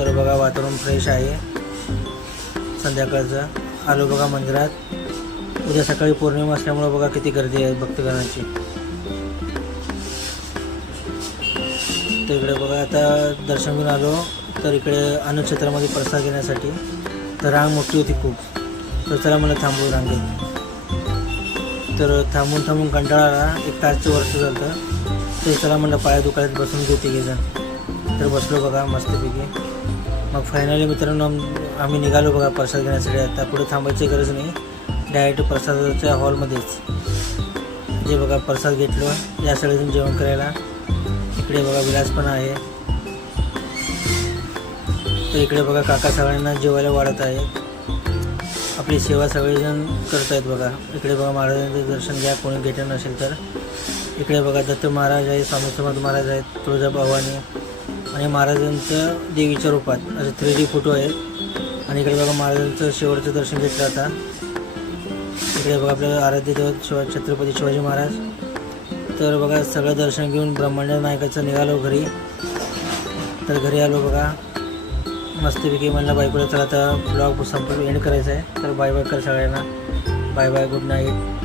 तर बघा वातावरण फ्रेश आहे संध्याकाळचं. आलो बघा मंदिरात. उद्या सकाळी पौर्णिमा असल्यामुळं बघा किती गर्दी आहे भक्तगणांची. तर इकडे बघा आता दर्शन घेऊन आलो. तर इकडे अन्नक्षेत्रामध्ये प्रसाद घेण्यासाठी तर रांग मोठी होती खूप. तर चला मला थांबू रांगेत. तर थांबून कंटाळा आला. 1 तासचं वर्ष झालं. तर चला म्हणलं पाया दुखायला बसून घेऊ तिघेजण. तर बसलो बघा मस्तपैकी. मग फायनली मित्रांनो आम्ही निघालो बघा प्रसाद घेण्यासाठी. आता पुढे थांबायची गरज नाही, डायरेक्ट प्रसादाच्या हॉलमध्येच. जे बघा प्रसाद घेतलो या सगळेजण जेवण करायला. इकडे बघा विलास पण आहे. तर इकडे बघा काका सगळ्यांना जेवायला वाढत आहेत. आपली सेवा सगळेजण करत आहेत बघा. इकडे बघा महाराजांचं दर्शन घ्या कोणी घेतलं नसेल तर. इकडे बघा दत्त महाराज आहे, स्वामी समर्थ महाराज आहेत, तुळजाभवानी आणि महाराजांचं देवीच्या रूपात असे 3D फोटो आहेत. आणि इकडे बघा महाराजांचं शेवटचं दर्शन घेतलं आता. इकडे बघा आपल्याला आराध्य दैवत छत्रपती शिवाजी महाराज. तर बघा सगळं दर्शन घेऊन ब्रह्मांड नायकाचं निघालो घरी. तर घरी आलो बघा मस्तपैकी. म्हणलं बायकोला चला आता ब्लॉग संपूर्ण एंड करायचा आहे. तर बाय बाय कर सगळ्यांना. Bye bye, good night.